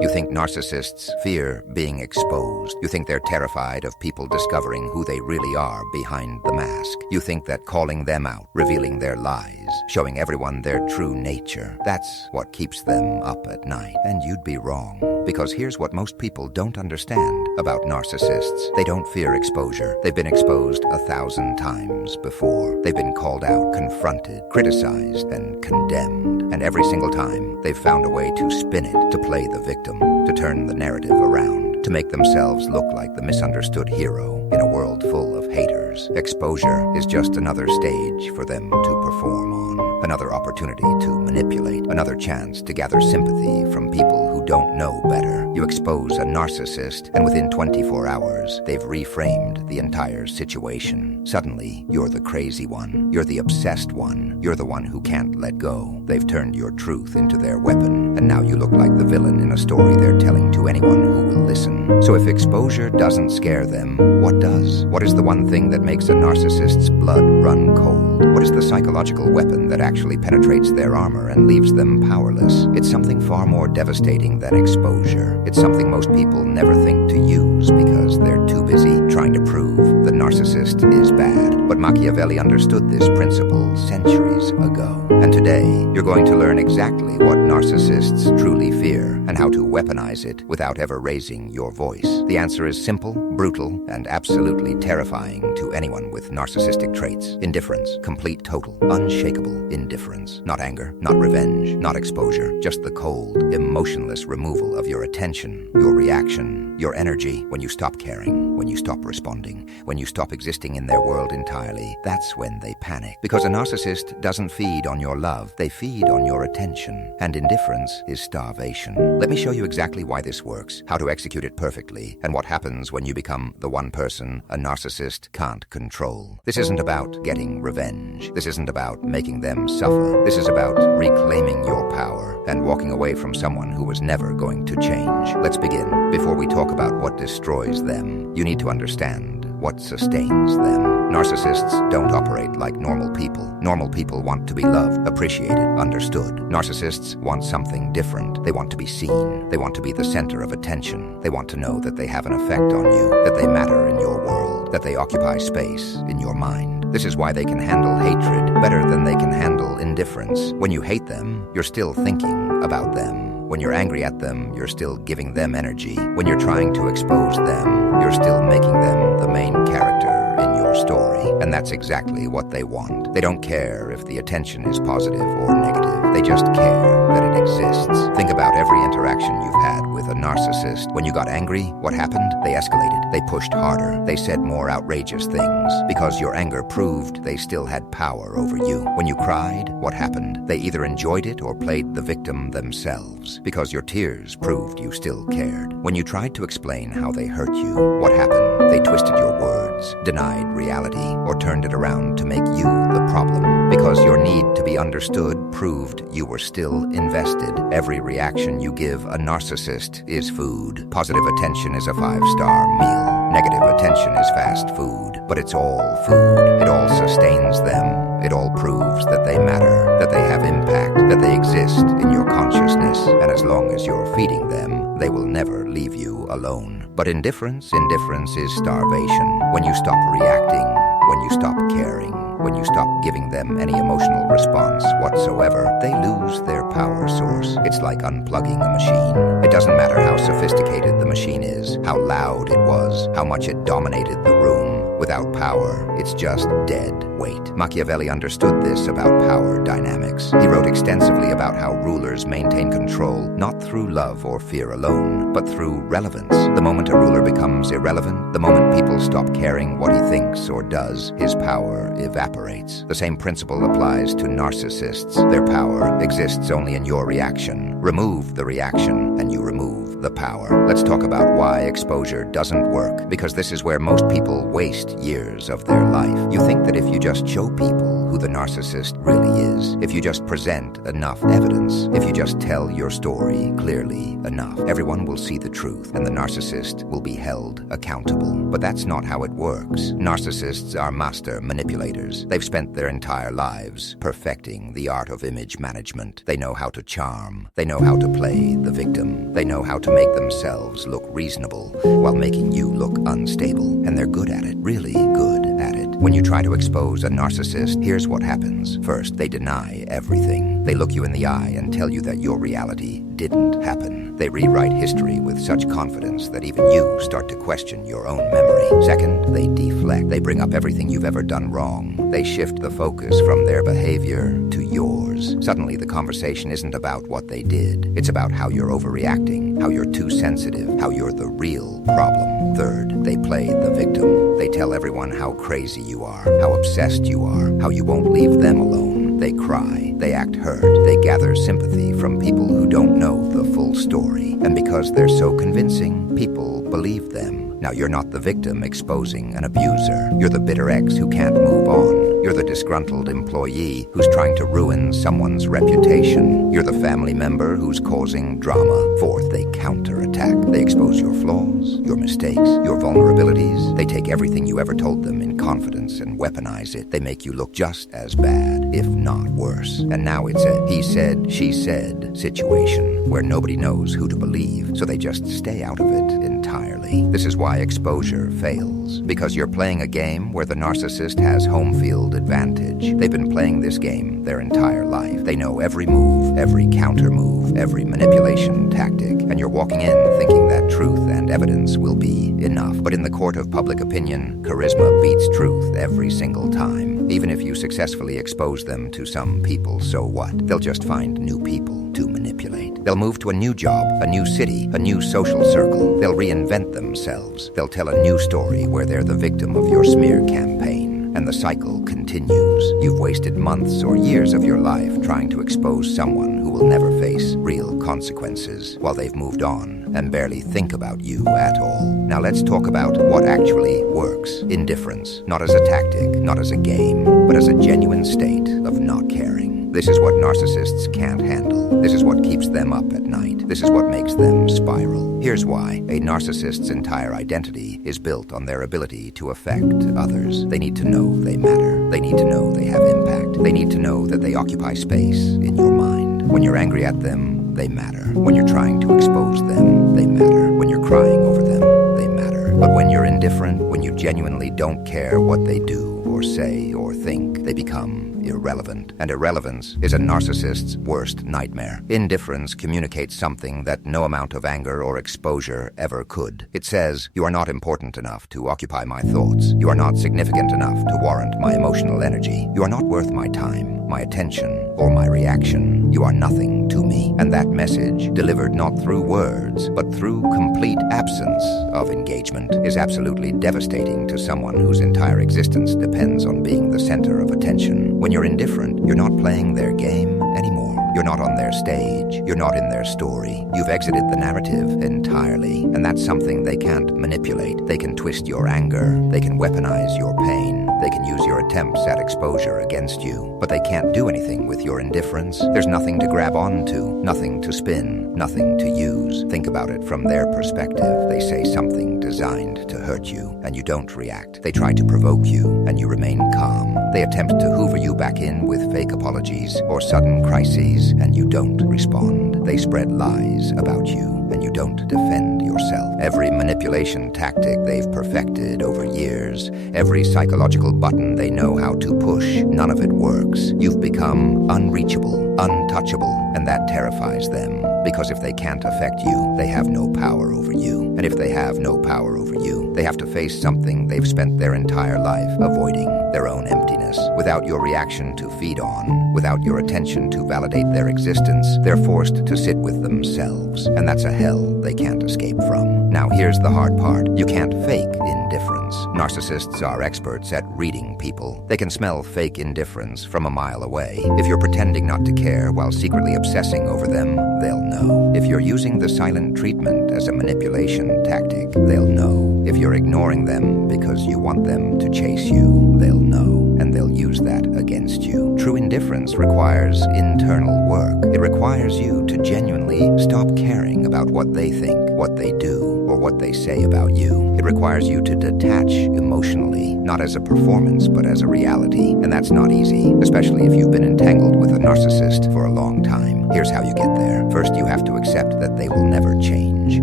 You think narcissists fear being exposed. You think they're terrified of people discovering who they really are behind the mask. You think that calling them out, revealing their lies, showing everyone their true nature, that's what keeps them up at night. And you'd be wrong. Because here's what most people don't understand about narcissists. They don't fear exposure. They've been exposed 1,000 times before. They've been called out, confronted, criticized, and condemned. And every single time, they've found a way to spin it, to play the victim, to turn the narrative around, to make themselves look like the misunderstood hero in a world full of haters. Exposure is just another stage for them to perform on, another opportunity to manipulate, another chance to gather sympathy from people who don't know better. You expose a narcissist, and within 24 hours, they've reframed the entire situation. Suddenly, you're the crazy one. You're the obsessed one. You're the one who can't let go. They've turned your truth into their weapon, and now you look like the villain in a story they're telling to anyone who will listen. So if exposure doesn't scare them, what does? What is the one thing that makes a narcissist's blood run cold? What is the psychological weapon that actually penetrates their armor and leaves them powerless? It's something far more devastating than exposure. It's something most people never think to use because they're too busy trying to prove the narcissist is bad. But Machiavelli understood this principle centuries ago. And today, you're going to learn exactly what narcissists truly fear and how to weaponize it without ever raising your voice. The answer is simple, brutal, and absolutely terrifying to anyone with narcissistic traits. Indifference. Complete, total, unshakable indifference. Not anger, not revenge, not exposure. Just the cold, emotionless removal of your attention, your reaction, your energy. When you stop caring, when you stop responding, when you stop existing in their world entirely, that's when they panic. Because a narcissist doesn't feed on your love, they feed on your attention. And indifference is starvation. Let me show you exactly why this works, how to execute it perfectly, and what happens when you become the one person a narcissist can't control. This isn't about getting revenge. This isn't about making them suffer. This is about reclaiming your power and walking away from someone who was never going to change. Let's begin. Before we talk about what destroys them, you need to understand what sustains them. Narcissists don't operate like normal people. Normal people want to be loved, appreciated, understood. Narcissists want something different. They want to be seen. They want to be the center of attention. They want to know that they have an effect on you, that they matter in your world, that they occupy space in your mind. This is why they can handle hatred better than they can handle indifference. When you hate them, you're still thinking about them. When you're angry at them, you're still giving them energy. When you're trying to expose them, you're still making them the main character in your story. And that's exactly what they want. They don't care if the attention is positive or negative. They just care that it exists. Think about every interaction you've had with a narcissist. When you got angry, what happened? They escalated. They pushed harder. They said more outrageous things. Because your anger proved they still had power over you. When you cried, what happened? They either enjoyed it or played the victim themselves. Because your tears proved you still cared. When you tried to explain how they hurt you, what happened? They twisted your words, denied reality, or turned it around to make you the problem. Because your need to be understood proved you were still invested. Every reaction you give a narcissist is food. Positive attention is a 5-star meal. Negative attention is fast food. But it's all food. It all sustains them. It all proves that they matter, that they have impact, that they exist in your consciousness. And as long as you're feeding them, they will never leave you alone. But indifference is starvation. When you stop reacting, when you stop caring, when you stop giving them any emotional response whatsoever, they lose their power source. It's like unplugging a machine. It doesn't matter how sophisticated the machine is, how loud it was, how much it dominated the room. Without power, it's just dead weight. Machiavelli understood this about power dynamics. He wrote extensively about how rulers maintain control not through love or fear alone, but through relevance. The moment a ruler becomes irrelevant, the moment people stop caring what he thinks or does, his power evaporates. The same principle applies to narcissists. Their power exists only in your reaction. Remove the reaction, and you remove the power. Let's talk about why exposure doesn't work, because this is where most people waste years of their life. You think that if you just show people who the narcissist really is, if you just present enough evidence, if you just tell your story clearly enough, everyone will see the truth and the narcissist will be held accountable. But that's not how it works. Narcissists are master manipulators. They've spent their entire lives perfecting the art of image management. They know how to charm. They know how to play the victim. They know how to make themselves look reasonable while making you look unstable. And they're good at it, really good at it. When you try to expose a narcissist, here's what happens. First, they deny everything. They look you in the eye and tell you that your reality didn't happen. They rewrite history with such confidence that even you start to question your own memory. Second, they deflect. They bring up everything you've ever done wrong. They shift the focus from their behavior to yours. Suddenly, the conversation isn't about what they did. It's about how you're overreacting, how you're too sensitive, how you're the real problem. Third, they play the victim. They tell everyone how crazy you are, how obsessed you are, how you won't leave them alone. They cry, they act hurt, they gather sympathy from people who don't know the full story. And because they're so convincing, people believe them. Now, you're not the victim exposing an abuser. You're the bitter ex who can't move on. You're the disgruntled employee who's trying to ruin someone's reputation. You're the family member who's causing drama. Fourth, they counterattack. They expose your flaws, your mistakes, your vulnerabilities. They take everything you ever told them in confidence and weaponize it. They make you look just as bad, if not worse. And now it's a he said, she said situation where nobody knows who to believe, so they just stay out of it entirely. This is why exposure fails, because you're playing a game where the narcissist has home field advantage. They've been playing this game their entire life. They know every move, every counter move, every manipulation tactic, and you're walking in thinking that truth and evidence will be enough. But in the court of public opinion, charisma beats truth every single time. Even if you successfully expose them to some people, so what? They'll just find new people to manipulate. They'll move to a new job, a new city, a new social circle. They'll reinvent themselves. They'll tell a new story where they're the victim of your smear campaign. And the cycle continues. You've wasted months or years of your life trying to expose someone who will never face real consequences, while they've moved on and barely think about you at all. Now let's talk about what actually works. Indifference, not as a tactic, not as a game, but as a genuine state of not caring. This is what narcissists can't handle. This is what keeps them up at night. This is what makes them spiral. Here's why. A narcissist's entire identity is built on their ability to affect others. They need to know they matter. They need to know they have impact. They need to know that they occupy space in your mind. When you're angry at them, they matter. When you're trying to expose them, they matter. When you're crying over them, they matter. But when you're indifferent, when you genuinely don't care what they do or say or think, they become irrelevant. And irrelevance is a narcissist's worst nightmare. Indifference communicates something that no amount of anger or exposure ever could. It says, you are not important enough to occupy my thoughts. You are not significant enough to warrant my emotional energy. You are not worth my time, my attention, or my reaction. You are nothing to me. And that message, delivered not through words, but through complete absence of engagement, is absolutely devastating to someone whose entire existence depends on being the center of attention. When you're indifferent, you're not playing their game anymore. You're not on their stage. You're not in their story. You've exited the narrative entirely, and that's something they can't manipulate. They can twist your anger. They can weaponize your pain. They can use your attempts at exposure against you, but they can't do anything with your indifference. There's nothing to grab onto, nothing to spin, nothing to use. Think about it from their perspective. They say something designed to hurt you, and you don't react. They try to provoke you, and you remain calm. They attempt to hoover you back in with fake apologies or sudden crises, and you don't respond. They spread lies about you, and you don't defend yourself. Every manipulation tactic they've perfected over years, every psychological button they know how to push, none of it works. You've become unreachable, untouchable, and that terrifies them. Because if they can't affect you, they have no power over you. And if they have no power over you, they have to face something they've spent their entire life avoiding, their own emptiness. Without your reaction to feed on, without your attention to validate their existence, they're forced to sit with themselves. And that's a hell they can't escape from. Now here's the hard part. You can't fake indifference. indifference. Narcissists are experts at reading people. They can smell fake indifference from a mile away. If you're pretending not to care while secretly obsessing over them, they'll know. If you're using the silent treatment as a manipulation tactic, they'll know. If you're ignoring them because you want them to chase you, they'll know, and they'll use that against you. True indifference requires internal work. It requires you to genuinely stop caring about what they think, what they do, or what they say about you. It requires you to detach emotionally, not as a performance, but as a reality. And that's not easy, especially if you've been entangled with a narcissist for a long time. Here's how you get there. First, you have to accept that they will never change.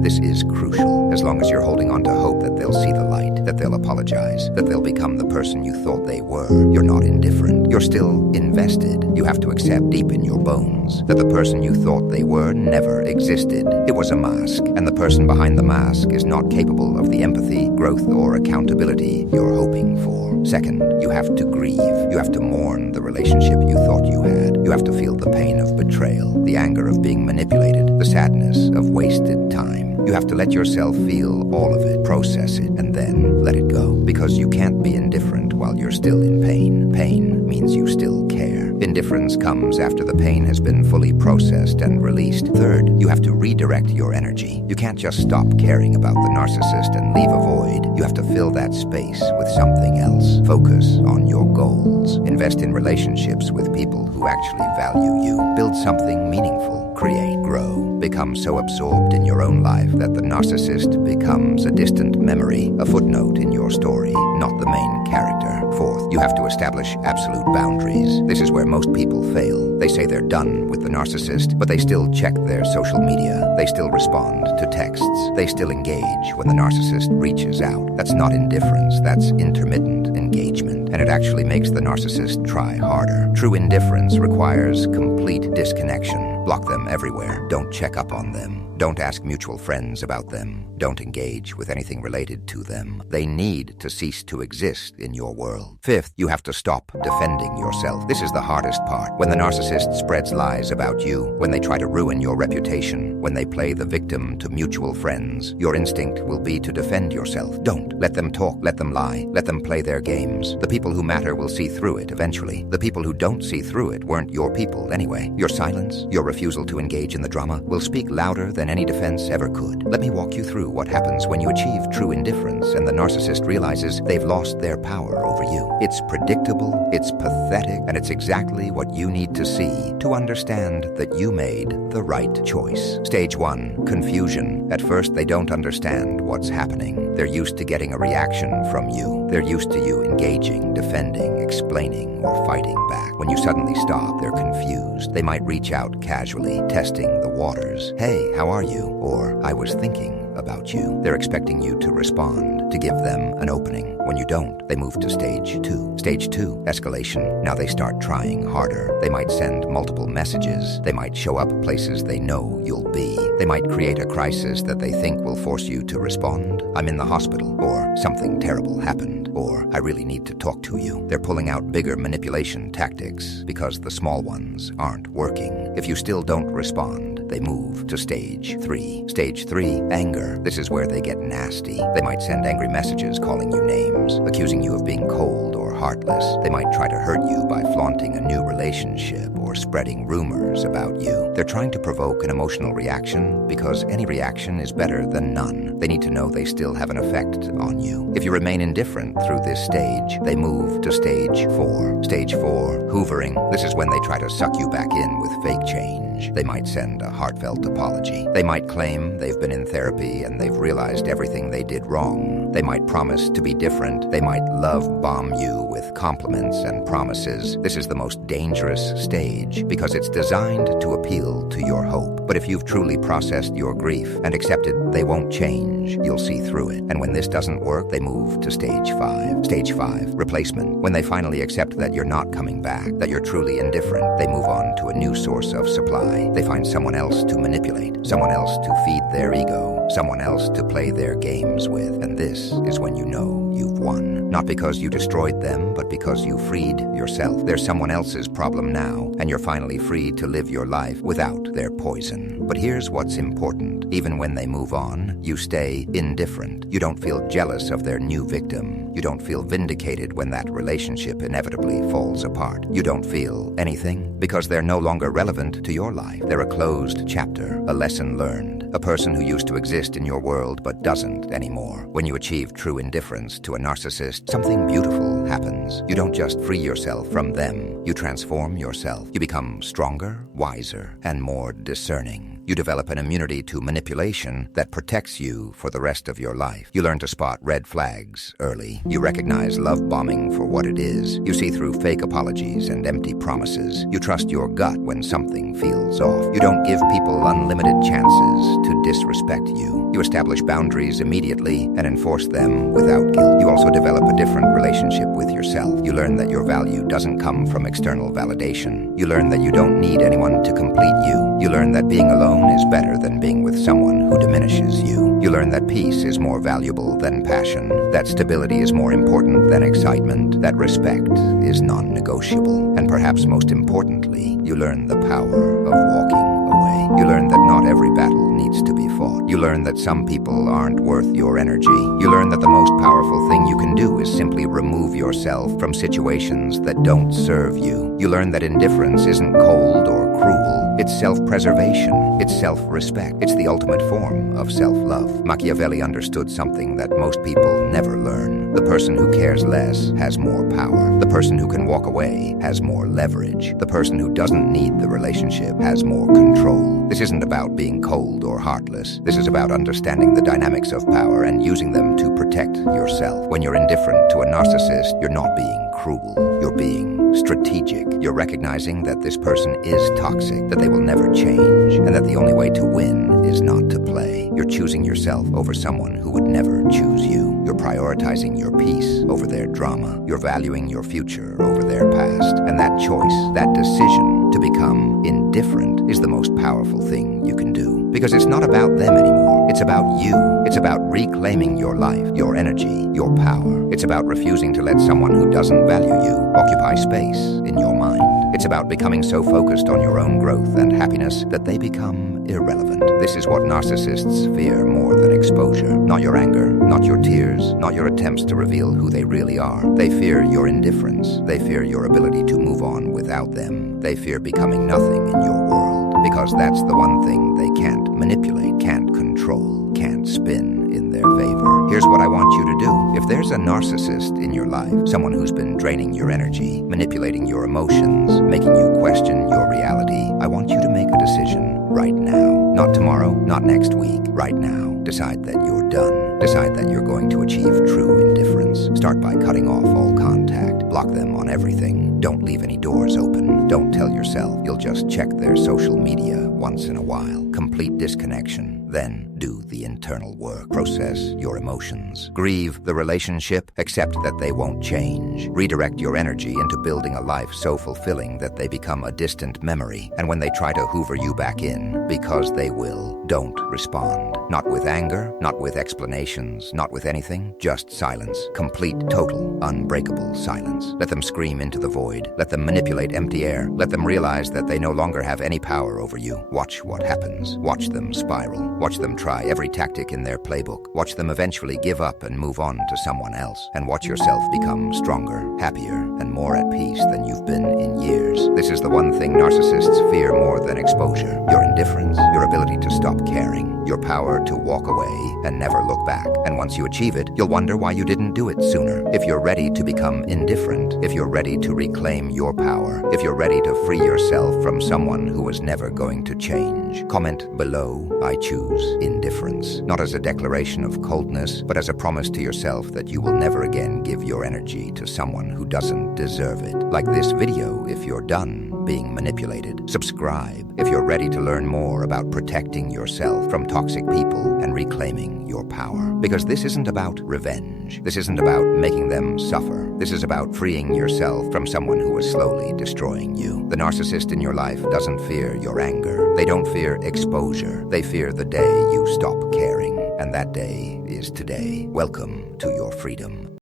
This is crucial. As long as you're holding on to hope that they'll see the light, that they'll apologize, that they'll become the person you thought they were, you're not indifferent. You're still invested. You have to accept deep in your bones that the person you thought they were never existed. It was a mask, and the person behind the mask is not capable of the empathy, growth, or accountability you're hoping for. Second, you have to grieve. You have to mourn the relationship you thought you had. You have to feel the pain of betrayal, the anger of being manipulated, the sadness of wasted time. You have to let yourself feel all of it, process it, and then let it go. Because you can't be indifferent while you're still in pain. Pain means you still care. Indifference comes after the pain has been fully processed and released. Third, you have to redirect your energy. You can't just stop caring about the narcissist and leave a void. You have to fill that space with something else. Focus on your goals. Invest in relationships with people who actually value you. Build something meaningful. Create, grow. Become so absorbed in your own life that the narcissist becomes a distant memory, a footnote in your story, not the main character. Fourth, you have to establish absolute boundaries. This is where most people fail. They say they're done with the narcissist, but they still check their social media. They still respond to texts. They still engage when the narcissist reaches out. That's not indifference. That's intermittent engagement. And it actually makes the narcissist try harder. True indifference requires complete disconnection. Block them everywhere. Don't check up on them. Don't ask mutual friends about them. Don't engage with anything related to them. They need to cease to exist in your world. Fifth, you have to stop defending yourself. This is the hardest part. When the narcissist spreads lies about you, when they try to ruin your reputation, when they play the victim to mutual friends, your instinct will be to defend yourself. Don't. Let them talk. Let them lie. Let them play their games. The people who matter will see through it eventually. The people who don't see through it weren't your people anyway. Your silence, your refusal to engage in the drama, will speak louder than any defense ever could. Let me walk you through what happens when you achieve true indifference and the narcissist realizes they've lost their power over you. It's predictable, it's pathetic, and it's exactly what you need to see to understand that you made the right choice. Stage 1, confusion. At first, they don't understand what's happening. They're used to getting a reaction from you. They're used to you engaging, defending, explaining, or fighting back. When you suddenly stop, they're confused. They might reach out casually, testing the waters. Hey, how are you? Or, I was thinking about you. They're expecting you to respond, to give them an opening. When you don't, they move to stage 2. Stage 2, escalation. Now they start trying harder. They might send multiple messages. They might show up places they know you'll be. They might create a crisis that they think will force you to respond. I'm in the hospital, or something terrible happened, or I really need to talk to you. They're pulling out bigger manipulation tactics because the small ones aren't working. If you still don't respond, they move to stage 3. Stage 3, anger. This is where they get nasty. They might send angry messages calling you names, accusing you of being cold or heartless. They might try to hurt you by flaunting a new relationship or spreading rumors about you. They're trying to provoke an emotional reaction because any reaction is better than none. They need to know they still have an effect on you. If you remain indifferent through this stage, they move to stage 4. Stage 4, hoovering. This is when they try to suck you back in with fake change. They might send a heartfelt apology. They might claim they've been in therapy and they've realized everything they did wrong. They might promise to be different. They might love bomb you with compliments and promises. This is the most dangerous stage because it's designed to appeal to your hope. But if you've truly processed your grief and accepted they won't change, you'll see through it. And when this doesn't work, they move to stage 5. Stage 5, replacement. When they finally accept that you're not coming back, that you're truly indifferent, they move on to a new source of supply. They find someone else to manipulate, someone else to feed their ego. someone else to play their games with. And this is when you know you've won. Not because you destroyed them, but because you freed yourself. They're someone else's problem now, and you're finally free to live your life without their poison. But here's what's important. Even when they move on, you stay indifferent. You don't feel jealous of their new victim. You don't feel vindicated when that relationship inevitably falls apart. You don't feel anything because they're no longer relevant to your life. They're a closed chapter, a lesson learned, a person who used to exist in your world but doesn't anymore. When you achieve true indifference to a narcissist, something beautiful happens. You don't just free yourself from them, you transform yourself. You become stronger, wiser, and more discerning. You develop an immunity to manipulation that protects you for the rest of your life. You learn to spot red flags early. You recognize love bombing for what it is. You see through fake apologies and empty promises. You trust your gut when something feels off. You don't give people unlimited chances to disrespect you. You establish boundaries immediately and enforce them without guilt. You also develop a different relationship with yourself. You learn that your value doesn't come from external validation. You learn that you don't need anyone to complete you. You learn that being alone is better than being with someone who diminishes you. You learn that peace is more valuable than passion, that stability is more important than excitement, that respect is non-negotiable. And perhaps most importantly, you learn the power of walking away. You learn that not every battle needs to be fought. You learn that some people aren't worth your energy. You learn that the most powerful thing you can do is simply remove yourself from situations that don't serve you. You learn that indifference isn't cold or cruel. It's self-preservation. It's self-respect. It's the ultimate form of self-love. Machiavelli understood something that most people never learn. The person who cares less has more power. The person who can walk away has more leverage. The person who doesn't need the relationship has more control. This isn't about being cold or heartless. This is about understanding the dynamics of power and using them to protect yourself. When you're indifferent to a narcissist, you're not being cruel. You're being strategic. You're recognizing that this person is toxic, that they will never change, and that the only way to win is not to play. You're choosing yourself over someone who would never choose you. You're prioritizing your peace over their drama. You're valuing your future over their past. And that choice, that decision to become indifferent is the most powerful thing you can do. Because it's not about them anymore. It's about you. It's about reclaiming your life, your energy, your power. It's about refusing to let someone who doesn't value you occupy space in your mind. It's about becoming so focused on your own growth and happiness that they become irrelevant. This is what narcissists fear more than exposure. Not your anger, not your tears, not your attempts to reveal who they really are. They fear your indifference. They fear your ability to move on without them. They fear becoming nothing in your world, because that's the one thing they can't manipulate, can't control, can't spin in their favor. Here's what I want you to do. If there's a narcissist in your life, someone who's been draining your energy, manipulating your emotions, making you question your reality, I want you to make a decision right now. Not tomorrow, not next week, right now. Decide that you're done. Decide that you're going to achieve true indifference. Start by cutting off all contact. Block them on everything. Don't leave any doors open. Don't tell yourself you'll just check their social media once in a while. Complete disconnection. Then do the internal work. Process your emotions. Grieve the relationship. Accept that they won't change. Redirect your energy into building a life so fulfilling that they become a distant memory. And when they try to hoover you back in, because they will, don't respond. Not with anger, not with explanations, not with anything, just silence. Complete, total, unbreakable silence. Let them scream into the void. Let them manipulate empty air. Let them realize that they no longer have any power over you. Watch what happens. Watch them spiral. Watch them try every tactic in their playbook. Watch them eventually give up and move on to someone else. And watch yourself become stronger, happier, and more at peace than you've been in years. This is the one thing narcissists fear more than exposure. Your indifference, your ability to stop caring, your power to walk away and never look back. And once you achieve it, you'll wonder why you didn't do it sooner. If you're ready to become indifferent, if you're ready to reclaim your power, if you're ready to free yourself from someone who was never going to change, comment below, I choose indifference. Not as a declaration of coldness, but as a promise to yourself that you will never again give your energy to someone who doesn't deserve it. Like this video if you're done being manipulated. Subscribe if you're ready to learn more about protecting yourself from toxic people and reclaiming your power. Because this isn't about revenge. This isn't about making them suffer. This is about freeing yourself from someone who is slowly destroying you. The narcissist in your life doesn't fear your anger. They don't fear exposure. They fear the day you stop caring. And that day is today. Welcome to your freedom.